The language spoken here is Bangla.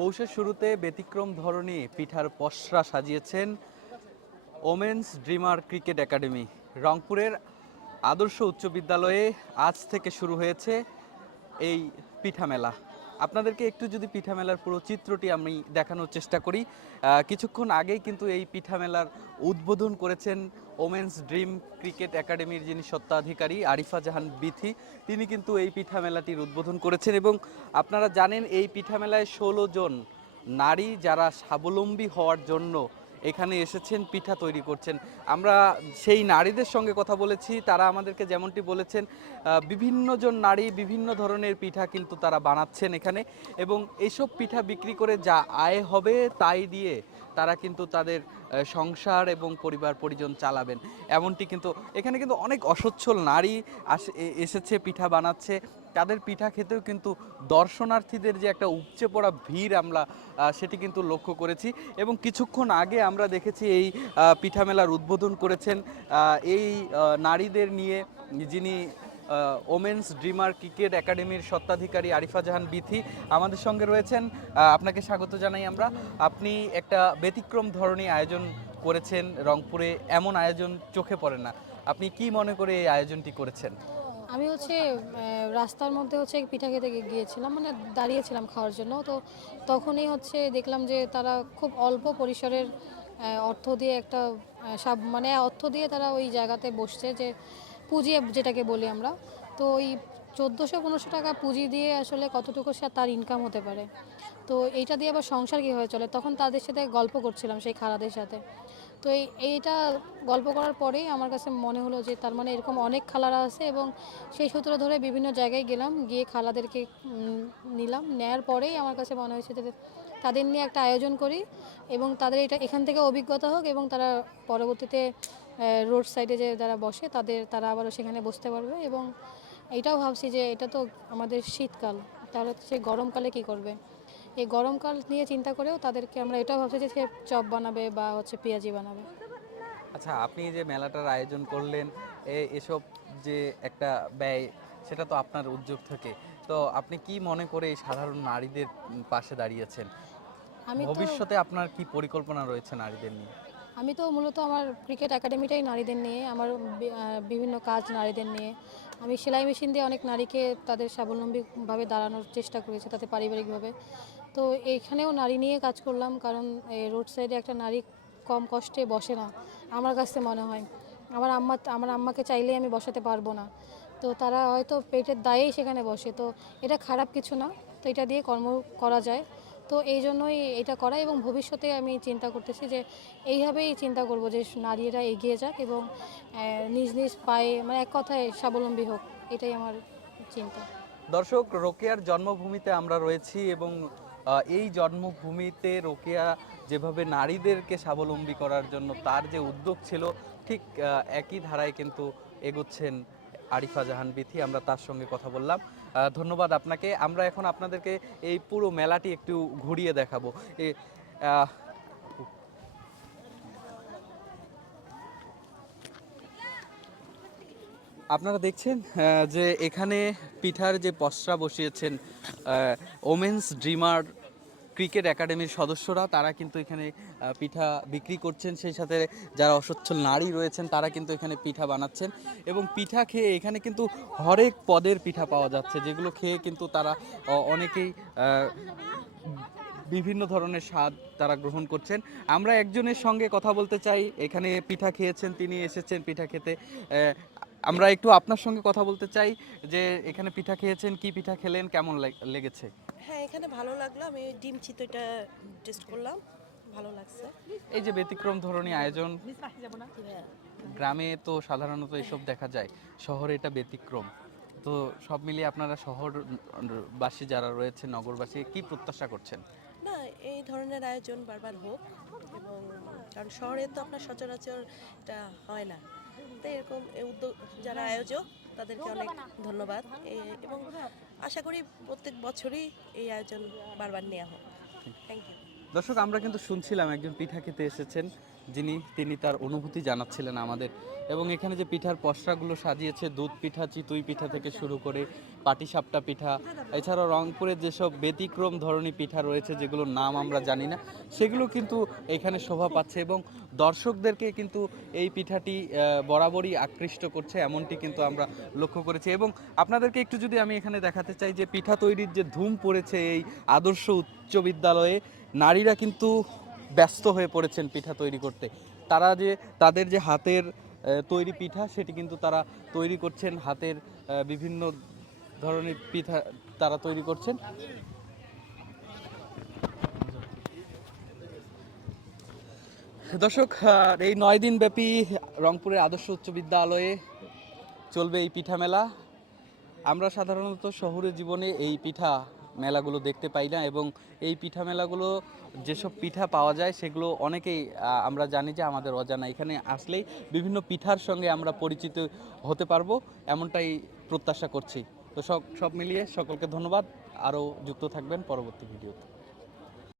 পৌষের শুরুতে ব্যতিক্রম ধরনী পিঠার পশরা সাজিয়েছেন ওমেন্স ড্রিমার ক্রিকেট একাডেমি। রংপুরের আদর্শ উচ্চ বিদ্যালয়ে আজ থেকে শুরু হয়েছে এই পিঠা মেলা। আপনাদেরকে একটু যদি পিঠা মেলার পুরো চিত্রটি আমি দেখানোর চেষ্টা করি কিছুক্ষণ আগেই কিন্তু এই পিঠা মেলার উদ্বোধন করেছেন ওমেন্স ড্রিম ক্রিকেট একাডেমির যিনি সত্ত্বাধিকারী আরিফা জাহান বিথি, তিনি কিন্তু এই পিঠা মেলাটির উদ্বোধন করেছেন এবং আপনারা জানেন এই পিঠা মেলায় ষোলো জন নারী যারা স্বাবলম্বী হওয়ার জন্য এখানে এসেছেন, পিঠা তৈরি করছেন। আমরা সেই নারীদের সঙ্গে কথা বলেছি, তারা আমাদেরকে যেমনটি বলেছেন বিভিন্নজন বিভিন্ন জন নারী বিভিন্ন ধরনের পিঠা কিন্তু তারা বানাচ্ছেন এখানে এবং এইসব পিঠা বিক্রি করে যা আয় হবে তাই দিয়ে তারা কিন্তু তাদের সংসার এবং পরিবার পরিজন চালাবেন। এমনটি কিন্তু, এখানে কিন্তু অনেক অসচ্ছল নারী এসেছে, পিঠা বানাচ্ছে। তাদের পিঠা খেতেও কিন্তু দর্শনার্থীদের যে একটা উপচে পড়া ভিড় আমরা সেটি কিন্তু লক্ষ্য করেছি। এবং কিছুক্ষণ আগে আমরা দেখেছি এই পিঠা মেলার উদ্বোধন করেছেন এই নারীদের নিয়ে যিনি ওমেন্স ড্রিমার ক্রিকেট একাডেমির সত্ত্বাধিকারী আরিফা জাহান বিথি আমাদের সঙ্গে রয়েছেন। আপনাকে স্বাগত জানাই আমরা। আপনি একটা ব্যতিক্রম ধরনের আয়োজন করেছেন রংপুরে, এমন আয়োজন চোখে পড়ে না। আপনি কি মনে করে এই আয়োজনটি করেছেন? আমি হচ্ছে রাস্তার মধ্যে হচ্ছে পিঠা খেতে গিয়েছিলাম মানে দাঁড়িয়েছিলাম খাওয়ার জন্য। তো তখনই হচ্ছে দেখলাম যে তারা খুব অল্প পরিসরের অর্থ দিয়ে একটা সাব- মানে অর্থ দিয়ে তারা ওই জায়গাতে বসছে যে পুঁজি যেটাকে বলি আমরা, তো ওই চোদ্দোশো পনেরোশো টাকা পুঁজি দিয়ে আসলে কতটুকু সে তার ইনকাম হতে পারে। তো এইটা দিয়ে আবার সংসার কীভাবে চলে? তখন তাদের সাথে গল্প করছিলাম সেই খালাদের সাথে। তো এই, এইটা গল্প করার পরেই আমার কাছে মনে হলো যে তার মানে এরকম অনেক খালারা আছে এবং সেই সূত্র ধরে বিভিন্ন জায়গায় গেলাম, গিয়ে খালাদেরকে নিলাম। নেয়ার পরেই আমার কাছে মনে হয়েছে যে তাদের নিয়ে একটা আয়োজন করি এবং তাদের এটা, এখান থেকে অভিজ্ঞতা হোক এবং তারা পরবর্তীতে রোড সাইডে যে যারা বসে তাদের তারা আবারও সেখানে বসতে পারবে এবং এটাও ভাবছি যে এটা তো আমাদের শীতকাল। তাহলে সে গরমকালে কি করবে? এই গরমকাল নিয়ে চিন্তা করেও তাদেরকে আমরা এটাও ভাবছি যে সে চপ বানাবে বা হচ্ছে পেঁয়াজি বানাবে। আচ্ছা আপনি যে মেলাটার আয়োজন করলেন এসব যে একটা ব্যয় সেটা তো আপনার উদ্যোগ থেকে। তো আপনি কি মনে করে এই সাধারণ নারীদের পাশে দাঁড়িয়েছেন? ভবিষ্যতে আপনার কি পরিকল্পনা রয়েছে নারীদের নিয়ে? আমি তো মূলত আমার ক্রিকেট একাডেমিটাই নারীদের নিয়ে, আমার বিভিন্ন কাজ নারীদের নিয়ে। আমি সেলাই মেশিন দিয়ে অনেক নারীকে তাদের স্বাবলম্বীভাবে দাঁড়ানোর চেষ্টা করেছি তাতে পারিবারিকভাবে। তো এইখানেও নারী নিয়ে কাজ করলাম, কারণ রোড সাইডে একটা নারী কম কষ্টে বসে না, আমার কাছে মনে হয়। আমার আম্মা, আমার আম্মাকে চাইলেই আমি বসাতে পারব না। তো তারা হয়তো পেটের দায়েই সেখানে বসে। তো এটা খারাপ কিছু না, তো এটা দিয়ে কর্ম করা যায়। তো এই জন্যই এটা করা এবং ভবিষ্যতে আমি চিন্তা করতেছি যে এইভাবেই চিন্তা করব যে নারীরা এগিয়ে যাক এবং নিজ নিজ পায়ে মানে এক কথায় স্বাবলম্বী হোক, এটাই আমার চিন্তা। দর্শক, রোকেয়ার জন্মভূমিতে আমরা রয়েছি এবং এই জন্মভূমিতে রোকেয়া যেভাবে নারীদেরকে স্বাবলম্বী করার জন্য তার যে উদ্যোগ ছিল, ঠিক একই ধারায় কিন্তু এগোচ্ছেন আরিফা জাহান বিথি, আমরা তার সঙ্গে কথা বললাম। ধন্যবাদ আপনাকে। আমরা এখন আপনাদেরকে এই পুরো মেলাটি একটু ঘুরিয়ে দেখাবো। আপনারা দেখছেন যে এখানে পিঠার যে পসরা বসিয়েছেন ওমেন্স ড্রিমার ক্রিকেট একাডেমির সদস্যরা, তারা কিন্তু এখানে পিঠা বিক্রি করছেন। সেই সাথে যারা অসচ্ছল নারী রয়েছেন, তারা কিন্তু এখানে পিঠা বানাচ্ছেন। এবং পিঠা খেয়ে এখানে কিন্তু হরেক পদের পিঠা পাওয়া যাচ্ছে, যেগুলো খেয়ে কিন্তু তারা অনেকেই বিভিন্ন ধরনের স্বাদ তারা গ্রহণ করছেন। আমরা একজনের সঙ্গে কথা বলতে চাই। এখানে পিঠা খেয়েছেন, তিনি এসেছেন পিঠা খেতে। আমরা একটু আপনার সঙ্গে কথা বলতে চাই যে, এখানে পিঠা খেয়েছেন, কি পিঠা খেলেন, কেমন লেগ- লেগেছে? হ্যাঁ এখানে ভালো লাগল। আমি ডিম চিতইটা টেস্ট করলাম। ভালো লাগছে। এই যে ব্যতিক্রম ধরনের আয়োজন হ্যাঁ। গ্রামে তো সাধারণত এসব দেখা যায় শহরে এটা ব্যতিক্রম। তো সব মিলিয়ে আপনারা শহরবাসী যারা রয়েছে নগরবাসী কি প্রত্যাশা করছেন? না এই ধরনের আয়োজন বারবার হোক এবং কারণ শহরে তো আপনার সচরাচর এটা হয় না। তাই এরকম উদ্যোগ যারা আয়োজক তাদেরকে অনেক ধন্যবাদ। এবং আশা করি প্রত্যেক বছরই এই আয়োজন বারবার নেওয়া হোক। থ্যাংক ইউ দর্শক আমরা কিন্তু শুনছিলাম একজন পিঠা খেতে এসেছেন। যিনি, তিনি তার অনুভূতি জানাচ্ছিলেন আমাদের। এবং এখানে যে পিঠার পসরাগুলো সাজিয়েছে, দুধ পিঠা, চিতুই পিঠা থেকে শুরু করে পাটিসাপটা পিঠা, এছাড়াও রংপুরের যেসব ব্যতিক্রম ধরনের পিঠা রয়েছে, যেগুলোর নাম আমরা জানি না, সেগুলো কিন্তু এখানে শোভা পাচ্ছে এবং দর্শকদেরকে কিন্তু এই পিঠাটি বরাবরই আকৃষ্ট করছে, এমনটি কিন্তু আমরা লক্ষ্য করেছি। এবং আপনাদেরকে একটু যদি আমি এখানে দেখাতে চাই যে পিঠা তৈরির যে ধুম পড়েছে এই আদর্শ উচ্চ বিদ্যালয়ে, নারীরা কিন্তু ব্যস্ত হয়ে পড়েছেন পিঠা তৈরি করতে। তারা যে, তাদের যে হাতের তৈরি পিঠা, সেটি কিন্তু তারা তৈরি করছেন হাতের বিভিন্ন ধরনের পিঠা তারা তৈরি করছেন। দর্শক এই নয় দিন ব্যাপী রংপুরের আদর্শ উচ্চ বিদ্যালয়ে চলবে এই পিঠা মেলা। আমরা সাধারণত শহুরে জীবনে এই পিঠা মেলাগুলো দেখতে পাই না এবং এই পিঠা মেলাগুলো যেসব পিঠা পাওয়া যায় সেগুলো অনেকেই আমরা জানি যে আমাদের অজানা। এখানে আসলেই বিভিন্ন পিঠার সঙ্গে আমরা পরিচিত হতে পারব, এমনটাই প্রত্যাশা করছি। তো সব সব মিলিয়ে সকলকে ধন্যবাদ। আরও যুক্ত থাকবেন পরবর্তী ভিডিওতে।